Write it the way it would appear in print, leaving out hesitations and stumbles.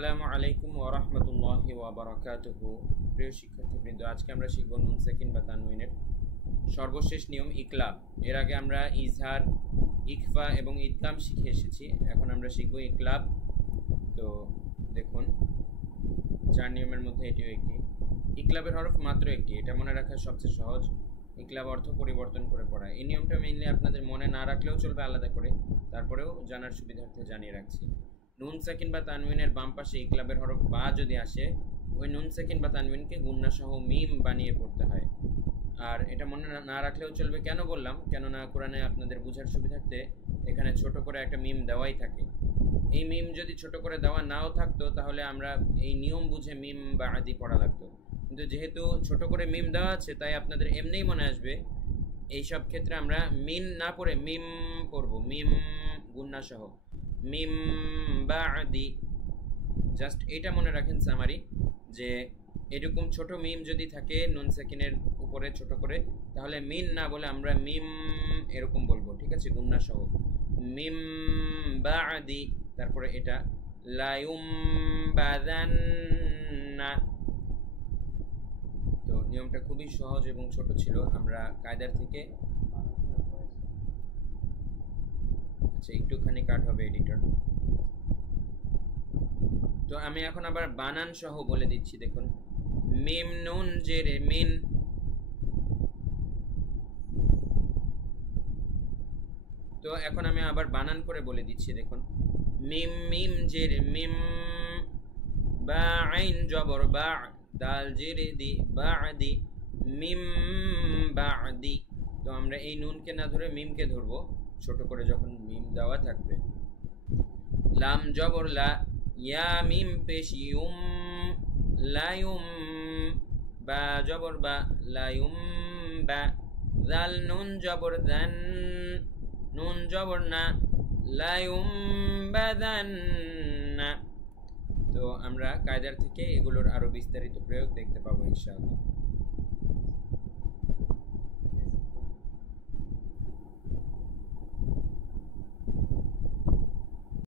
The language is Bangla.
আসসালামু আলাইকুম ওয়া রাহমাতুল্লাহি ওয়া বারাকাতুহু। প্রিয় শিক্ষার্থীবৃন্দ, আজকে আমরা শিখব নুন সাকিন বা তানউইনের সর্বশেষ নিয়ম ইকলাব। এর আগে আমরা ইজহার, ইকফা এবং ইদগাম শিখে এসেছি। এখন আমরা শিখব ইকলাব। তো দেখুন, 4 নিয়মের মধ্যে এটিও একটি। ইকলাবের হরফ মাত্র একটি, এটা মনে রাখা সবচেয়ে সহজ। ইকলাব অর্থ পরিবর্তন করে পড়া। এই নিয়মটা মেইনলি আপনাদের মনে না রাখলেও চলবে আলাদা করে, তারপরেও জানার সুবিধার্থে জানিয়ে রাখছি। নুন সাকিন বা তানউইনের বাম পাশে ইকলাবের হরফ বা যদি আসে, ওই নুন সাকিন বা তানউইনকে গুন্না সহ মিম বানিয়ে পড়তে হয়। আর এটা মনে না রাখলেও চলবে, কেন বললাম, কেননা কোরআনে আপনাদের বোঝার সুবিধার্থে এখানে ছোট করে একটা মিম দেওয়াই থাকে। এই মিম যদি ছোট করে দেওয়া নাও থাকতো তাহলে আমরা এই নিয়ম বুঝে মিম বা আদি পড়া লাগতো, কিন্তু যেহেতু ছোট করে মিম দেওয়া আছে তাই আপনাদের এমনিই মনে আসবে। এই সব ক্ষেত্রে আমরা মিন না পড়ে মিম পড়ব, মিম গুন্না সহ, মিম বাদি। জাস্ট এটা মনে রাখেন সামারি, যে এরকম ছোট মিম যদি থাকে নুন সাকিনের উপরে ছোট করে, তাহলে মিন না বলে আমরা মিম এরকম বলবো, ঠিক আছে, গুন্না সহ, মিম বাদি। তারপরে এটা লায়ুম বাদান্না। তো নিয়মটা খুবই সহজ এবং ছোট ছিল, আমরা কায়দার থেকে আচ্ছা একটুখানি কাট হবে এডিটর। তো আমি এখন আবার বানান সহ বলে দিচ্ছি, দেখুন, মিম নুন জেরে মিন। তো এখন আমি আবার বানান করে বলে দিচ্ছি, দেখুন, মিম মিম জেরে মিম, বা আইন জবর বা, দাল জেরে দি বাদি, মিম বাদি। তো আমরা এই নুনকে না ধরে মিমকে ধরবো, ছোট করে যখন মিম দেওয়া থাকবে। লাম জবর লা, ইয়া মিম পেশ ইউম, লায়ুম, বা জবর বা, লায়ুম বা, জাল নুন জবর দান, নুন জবর না, লায়ুম বাদান্না। তো আমরা কায়দার থেকে এগুলোর আরো বিস্তারিত প্রয়োগ দেখতে পাবো ইনশাআল্লাহ।